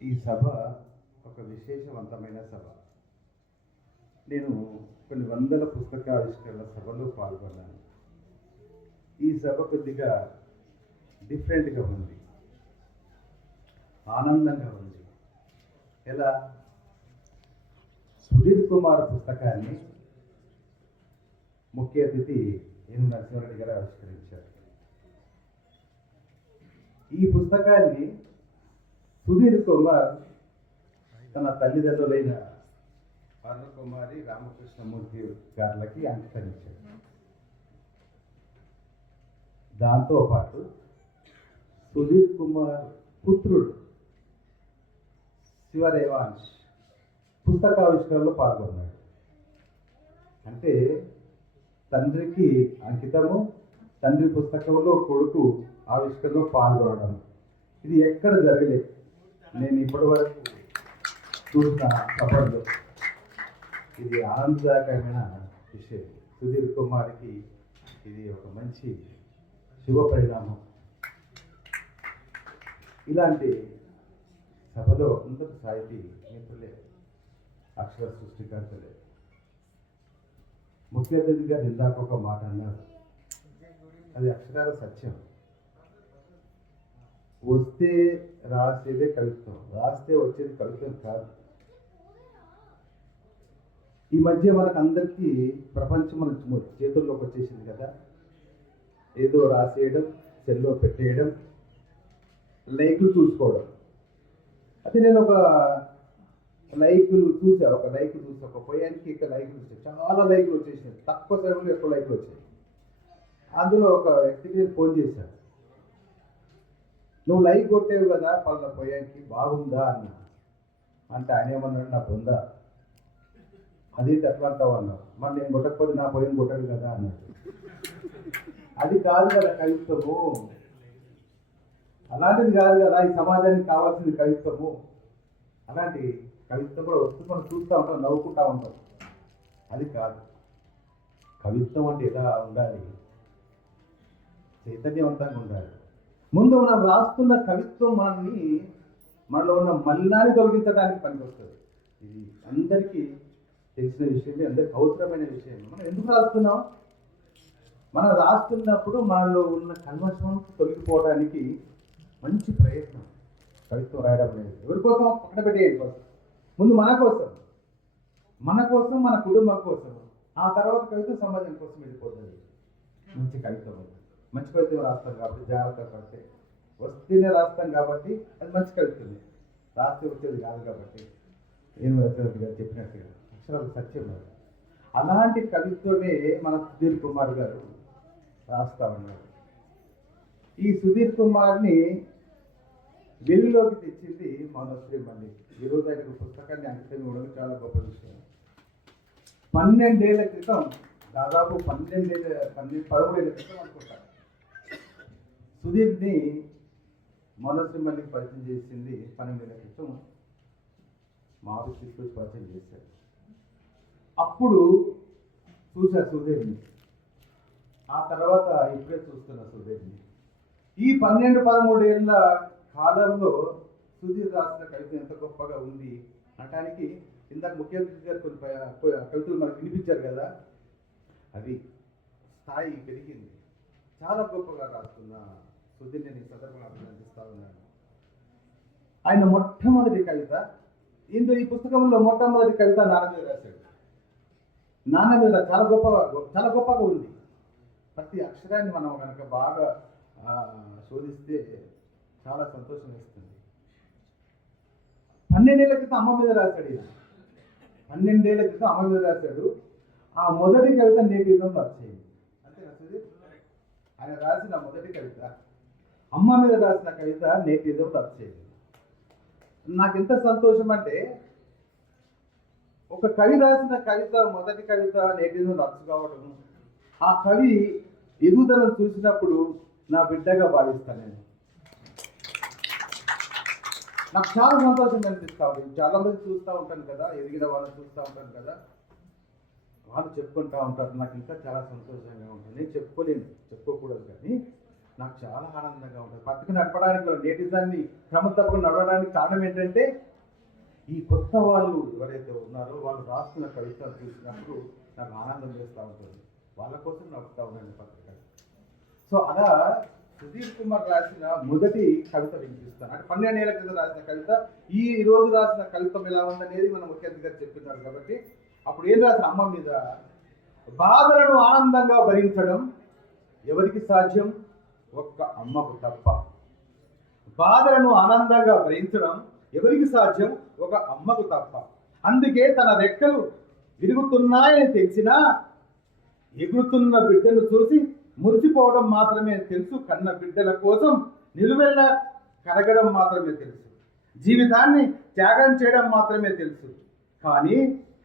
ఈ సభ ఒక విశేషవంతమైన సభ. నేను కొన్ని వందల పుస్తకావిష్కరణ సభలో పాల్గొన్నాను. ఈ సభ కొద్దిగా డిఫరెంట్గా ఉంది, ఆనందంగా ఉంది. ఎలా? సుధీర్ కుమార్ పుస్తకాన్ని ముఖ్య అతిథి ఎన్ నరసింహారెడ్డి గారు ఆవిష్కరించారు. ఈ పుస్తకాన్ని సుధీర్ కుమార్ తన తల్లిదండ్రులైన అరుణకుమారి రామకృష్ణమూర్తి గారులకి అంకితమిచ్చాడు. దాంతోపాటు సుధీర్ కుమార్ పుత్రుడు శివదేవాంశ్ పుస్తకావిష్కరణలో పాల్గొన్నాడు. అంటే తండ్రికి అంకితము, తండ్రి పుస్తకంలో కొడుకు ఆవిష్కరణలో పాల్గొనడం, ఇది ఎక్కడ జరగలేదు. నేను ఇప్పటి వరకు చూసిన సభల్లో ఇది ఆనందదాయకమైన విషయం. సుధీర్ కుమార్కి ఇది ఒక మంచి శుభ పరిణామం. ఇలాంటి సభలో అందరూ సాహితీ మిత్రులే, అక్షర సృష్టికర్తలే. ముఖ్య అతిథిగా ఇందాక ఒక మాట అన్నారు, అది అక్షరాల సత్యం. వస్తే రాసేదే కవిత్వం, రాస్తే వచ్చేది కవిత్వం కాదు. ఈ మధ్య మనకు అందరికీ ప్రపంచం మన చేతుల్లోకి వచ్చేసింది కదా. ఏదో రాసేయడం, సెల్లో పెట్టేయడం, లైకులు చూసుకోవడం. అయితే నేను ఒక లైకులు చూసా, ఒక పోయానికి ఇక లైకులు వచ్చాయి, చాలా లైకులు వచ్చేసినాయి. తక్కువ సమయంలో ఎక్కువ లైకులు వచ్చాయి. అందులో ఒక వ్యక్తికి నేను ఫోన్ చేశాను, నువ్వు లైక్ కొట్టేవి కదా పలానా పోయానికి, బాగుందా అన్నా. అంటే ఆయన ఏమన్నాడు, నాకు ఉందా, అది ఎట్లా అంటావు అన్నావు. మరి నేను కొట్టకపోతే నా పోయం కొట్టాడు కదా అన్నాడు. అది కాదు కదా కవిత్వము, అలాంటిది కాదు కదా ఈ సమాజానికి కావాల్సింది కవిత్వము. అలాంటి కవిత్వం కూడా వస్తూ మనం చూస్తూ ఉంటాం, నవ్వుకుంటూ ఉంటాం. అది కాదు. కవిత్వం అంటే ఎలా ఉండాలి, చైతన్యవంతంగా ఉండాలి. ముందు మనం రాస్తున్న కవిత్వం మనలో ఉన్న మలినాన్ని తొలగించడానికి పనికొస్తుంది. ఇది అందరికీ తెలిసిన విషయమే, అందరికి అవసరమైన విషయం. మనం ఎందుకు రాస్తున్నాం? మనం రాస్తున్నప్పుడు మనలో ఉన్న కల్మషం తొలగిపోవడానికి మంచి ప్రయత్నం కవిత్వం రాయడం అనేది. ఎవరి కోసం పక్కన పెట్టేయండి, ఫస్ట్ ముందు మన కోసం, మన కుటుంబం కోసం, ఆ తర్వాత కవిత్వం సమాజం కోసం వెళ్ళిపోతుంది. మంచి కవిత్వం, మంచి కవిత్వం రాస్తాం కాబట్టి జాగ్రత్త పడితే, వస్తేనే రాస్తాం కాబట్టి అది మంచి కవిత్వమే. రాస్తే వచ్చేది కాదు కాబట్టి ఏం గారు చెప్పినట్టుగా అక్షరాలు సత్యం. అలాంటి కవిత్వమే మన సుధీర్ కుమార్ గారు రాస్తా ఉన్నారు. ఈ సుధీర్ కుమార్ని వెలుగులోకి తెచ్చింది మనశ్రీ మల్లిక్. ఈరోజు ఆయన పుస్తకాన్ని అంకితం ఇవ్వడం చాలా గొప్ప విషయం. 12 ఏళ్ల క్రితం, దాదాపు 13 ఏళ్ల క్రితం అనుకుంటా, సుధీర్ని మనశ్రీ మల్లిక్ పరిచయం చేసింది. 12 ఏళ్ల క్రితం మా ఆఫీస్ తీసుకొచ్చి పరిచయం చేశారు. అప్పుడు చూసా సుధీర్ని, ఆ తర్వాత ఇప్పుడే చూస్తున్నా సుధీర్ని. ఈ 12-13 ఏళ్ళ కాలంలో సుధీర్ రాసిన కవిత ఎంత గొప్పగా ఉంది అనడానికి ఇందాక ముఖ్యమంత్రి గారు కొన్ని కవితలు మనకు వినిపించారు కదా, అది స్థాయి పెరిగింది. చాలా గొప్పగా రాస్తున్న సుధీర్ నేను ఈ సందర్భంగా అభినందిస్తా ఉన్నాను. ఆయన మొట్టమొదటి కవిత ఏంటో, ఈ పుస్తకంలో మొట్టమొదటి కవిత నాన్న మీద రాశాడు. నాన్న మీద చాలా గొప్పగా ఉంది. ప్రతి అక్షరాన్ని మనం కనుక బాగా శోధిస్తే చాలా సంతోషం వేస్తుంది. 12 ఏళ్ల క్రితం అమ్మ మీద రాశాడు ఈయన. 12 ఏళ్ల క్రితం అమ్మ మీద రాశాడు. ఆ మొదటి కవిత నేటిజంలో వచ్చేది. అంతేనా సుధీర్? ఆయన రాసిన మొదటి కవిత, అమ్మ మీద రాసిన కవిత నేటిజంలో వచ్చేది. నాకు ఎంత సంతోషం అంటే, ఒక కవి రాసిన కవిత, మొదటి కవిత నేటిజంలో అచ్చు కావడం, ఆ కవి ఎదుగుదలను చూసినప్పుడు నా బిడ్డగా భావిస్తాను నేను. నాకు చాలా సంతోషం అనిపిస్తూ ఉంటుంది. చాలా మంది చూస్తూ ఉంటాను కదా, ఎదిగిన వాళ్ళని చూస్తూ ఉంటాను కదా, వాళ్ళు చెప్పుకుంటూ ఉంటారు. నాకు ఇంకా చాలా సంతోషంగా ఉంటుంది. నేను చెప్పుకోలేను, చెప్పుకోకూడదు, కానీ నాకు చాలా ఆనందంగా ఉంటుంది. పత్రిక నడపడానికి నేటిజాన్ని క్రమం తప్పకుండా నడవడానికి కారణం ఏంటంటే ఈ కొత్త వాళ్ళు ఎవరైతే ఉన్నారో వాళ్ళు రాస్తున్న కవితలు చూసినప్పుడు నాకు ఆనందం చేస్తూ ఉంటుంది. వాళ్ళ కోసం నడుపుతా ఉన్నాను పత్రిక. సో అలా సుధీర్ కుమార్ రాసిన మొదటి కవిత వినిపిస్తాను. అంటే 12 ఏళ్ల క్రితం రాసిన కవిత, ఈ రోజు రాసిన కవితం ఎలా ఉందనేది మన ముఖ్య అతిథి గారు చెప్తున్నారు కాబట్టి, అప్పుడు ఏం రాసిన అమ్మ మీద, బాధలను ఆనందంగా భరించడం ఎవరికి సాధ్యం? ఒక్క అమ్మకు తప్ప. బాధలను ఆనందంగా భరించడం ఎవరికి సాధ్యం? ఒక అమ్మకు తప్ప. అందుకే తన రెక్కలు విరుగుతున్నాయని తెలిసినా ఎగురుతున్న బిడ్డను చూసి మురిసిపోవడం మాత్రమే తెలుసు. కన్న బిడ్డల కోసం నిలువెల్ల కరగడం మాత్రమే తెలుసు. జీవితాన్ని త్యాగం చేయడం మాత్రమే తెలుసు. కానీ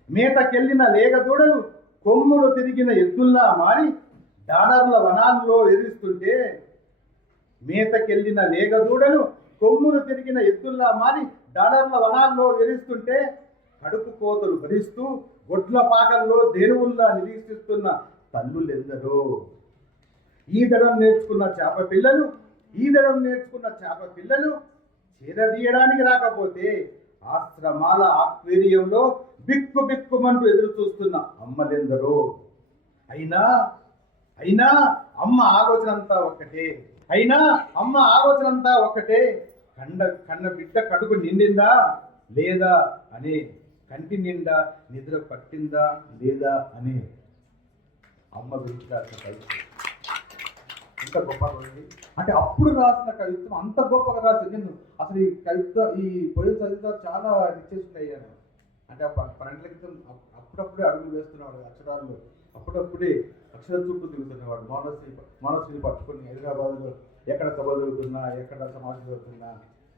మేతకెళ్ళిన లేగదూడలు కొమ్ములు తిరిగిన ఎద్దుల్లా మారి డాలర్ల వనాల్లో ఎదురుస్తుంటే, మేతకెళ్ళిన లేగదూడలు కొమ్ములు తిరిగిన ఎద్దుల్లా మారి డాలర్ల వనాల్లో ఎదురుస్తుంటే, కడుపు కోతలు భరిస్తూ గొడ్ల పాకల్లో దేనువుల్లా నిరీక్షిస్తున్న తల్లులెందరో. ఈదడం నేర్చుకున్న చేప పిల్లలు చేరదీయడానికి రాకపోతే ఆశ్రమాల ఆక్వేరియంలో బిక్కుమంటూ ఎదురు చూస్తున్న అమ్మలెందరో. అయినా అమ్మ ఆలోచన అంతా ఒక్కటే. కన్న బిడ్డ కడుపు నిండిందా లేదా అనే, కంటి నిండా నిద్ర పట్టిందా లేదా అనే అమ్మ గురించి రాసిన కవిత్వం ఎంత గొప్పగా ఉంది. అంటే అప్పుడు రాసిన కవిత్వం అంత గొప్పగా రాసింది. నేను అసలు ఈ పొయ్యి చదివితే చాలా రిచెస్ట్ అయ్యాను. అంటే 12 క్రితం అప్పుడప్పుడే అడుగులు వేస్తున్నవాడు అక్షరాల్లో, అప్పుడప్పుడే అక్షర చుట్టూ తిరుగుతున్నవాడు. మానశ్రీని పట్టుకొని హైదరాబాద్లో ఎక్కడ సభ జరుగుతున్నా, ఎక్కడ సమాజం జరుగుతున్నా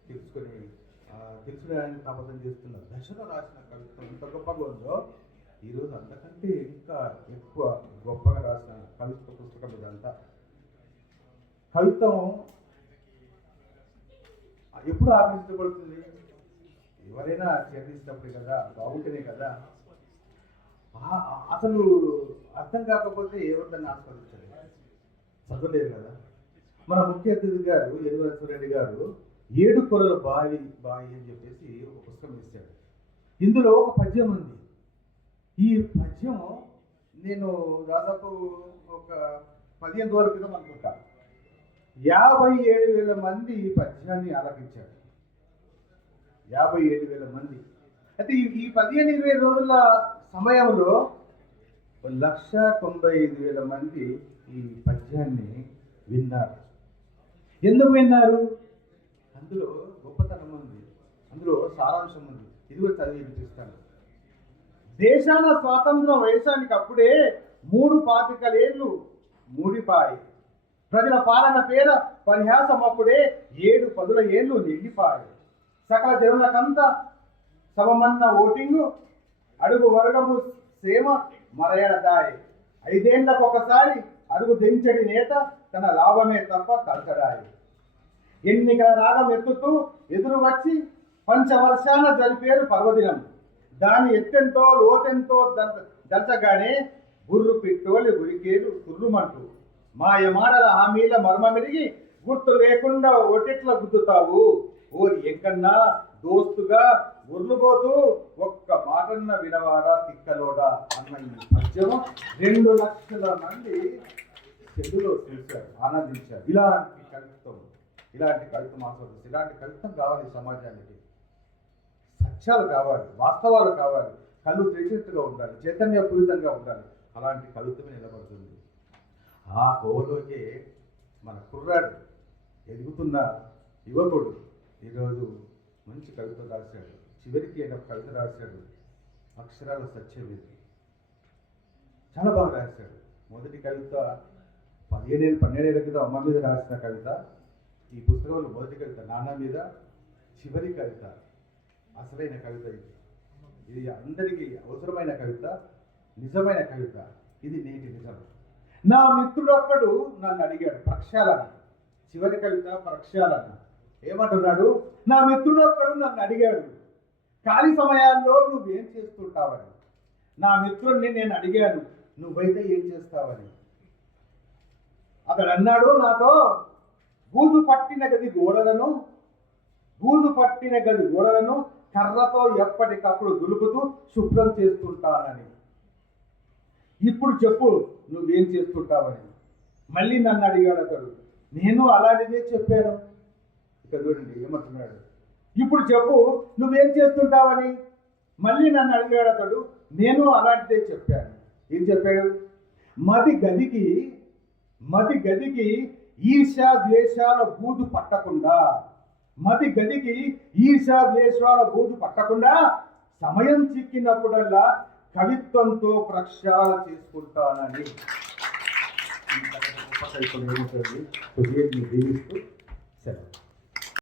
తెలుసుకునేదానికి తపస్సు చేస్తున్న దశలో రాసిన కవిత్వం ఎంత గొప్పగా ఉందో, ఈరోజు అంతకంటే ఇంకా ఎక్కువ గొప్పగా రాసిన కవిత్వ పుస్తకం ఇదంతా. కవిత్వం ఎప్పుడు ఆకర్షించబడుతుంది? ఎవరైనా చేసినప్పుడే కదా, బాగుంటేనే కదా. అసలు అర్థం కాకపోతే ఎవరు దాన్ని ఆస్వాదించలేదు, చదవలేదు కదా. మన ముఖ్య అతిథి గారు యదువరేశ్వరరెడ్డి గారు 7 కొరల బావి అని చెప్పేసి ఒక పుస్తకం ఇచ్చాడు. ఇందులో ఒక పద్యం ఉంది. ఈ పద్యం నేను దాదాపు ఒక 15 రోజుల క్రితం అనుకుంటా 57,000 మంది ఈ పద్యాన్ని ఆలకించారు. 57,000 మంది. అయితే ఈ 15-20 రోజుల సమయంలో 1,95,000 మంది ఈ పద్యాన్ని విన్నారు. ఎందుకు విన్నారు? అందులో గొప్పతనం ఉంది, అందులో సారాంశం ఉంది. ఇది కూడా చదివి వినిపిస్తాను. దేశాన స్వాతంత్ర వయసానికి అప్పుడే 3 ఏళ్ళు మూడిపాయి. ప్రజల పాలన పేర పరిహాసం అప్పుడే 7 ఏళ్ళు నిండిపాయి. సకల జనులకంతా సమమన్న ఓటింగు, అడుగు వర్గము సేమ మరయడదాయి. 5 ఏళ్లకొకసారి అడుగు దించడి నేత తన లాభమే తప్ప కలచడాయి. ఎన్నికల రాగం ఎత్తుతూ ఎదురు వచ్చి పంచవర్షాన జరిపేరు పర్వదినం. దాని ఎత్తెంతో లోతెంతో దల్చగానే గుర్రు పిట్టోలి ఉరికేలు కుర్రుమంటూ, మాయమాడల హామీల మర్మమెరిగి గుర్తు లేకుండా ఒటిట్ల గుద్దుతావు. ఓరి ఎంకన్నా దోస్తుగా ఉర్లుపోతూ ఒక్క మాటన్న వినవారా తిక్కలోడా అన్న ఈ పద్యం 2 లక్షల మంది తెలుగులో చూశారు, ఆనందించారు. ఇలాంటి కవిత్వం ఆస్వాదించారు. ఇలాంటి కవిత్వం కావాలి సమాజానికి. సత్యాలు కావాలి, వాస్తవాలు కావాలి, కళ్ళు తెరిచినట్టుగా ఉండాలి, చైతన్యపూరితంగా ఉండాలి. అలాంటి కవిత్వమే నిలబడుతుంది. ఆ కోవలోకే మన కుర్రాడు, ఎదుగుతున్న యువకుడు ఈరోజు మంచి కవిత రాశాడు. చివరికి ఆయన కవిత రాశాడు, అక్షరాల సత్యవేది. చాలా బాగా రాశాడు. మొదటి కవిత 12 ఏళ్ల క్రితం అమ్మ మీద రాసిన కవిత. ఈ పుస్తకంలో మొదటి కవిత నాన్న మీద, చివరి కవిత అసలైన కవిత. ఇది అందరికీ అవసరమైన కవిత, నిజమైన కవిత. ఇది నేటి నిజం. నా మిత్రుడొక్కడు నన్ను అడిగాడు ప్రక్షాళన. చివరి కవిత ప్రక్షాళన. ఏమంటున్నాడు? నా మిత్రుడొక్కడు నన్ను అడిగాడు, ఖాళీ సమయాల్లో నువ్వేం చేస్తుంటావని. నా మిత్రుడిని నేను అడిగాను, నువ్వైతే ఏం చేస్తావని. అతడు అన్నాడు నాతో, బూజు పట్టిన గది గోడలను కర్రతో ఎప్పటికప్పుడు దులుపుతూ శుభ్రం చేస్తుంటానని. ఇప్పుడు చెప్పు నువ్వేం చేస్తుంటావని మళ్ళీ నన్ను అడిగాడు అతడు. నేను అలాంటిదే చెప్పాను. ఇక్కడ చూడండి ఏమంటున్నాడు. ఇప్పుడు చెప్పు నువ్వేం చేస్తుంటావని మళ్ళీ నన్ను అడిగాడు అతడు. నేను అలాంటిదే చెప్పాను. ఏం చెప్పాడు? మది గదికి ఈర్ష్యా ద్వేషాల బూజు పట్టకుండా సమయం చిక్కినప్పుడల్లా కవిత్వంతో ప్రక్షాళన చేసుకుంటానని. గొప్ప కవిత్వం ఏమిటండి? దీవిస్తూ సెలవు.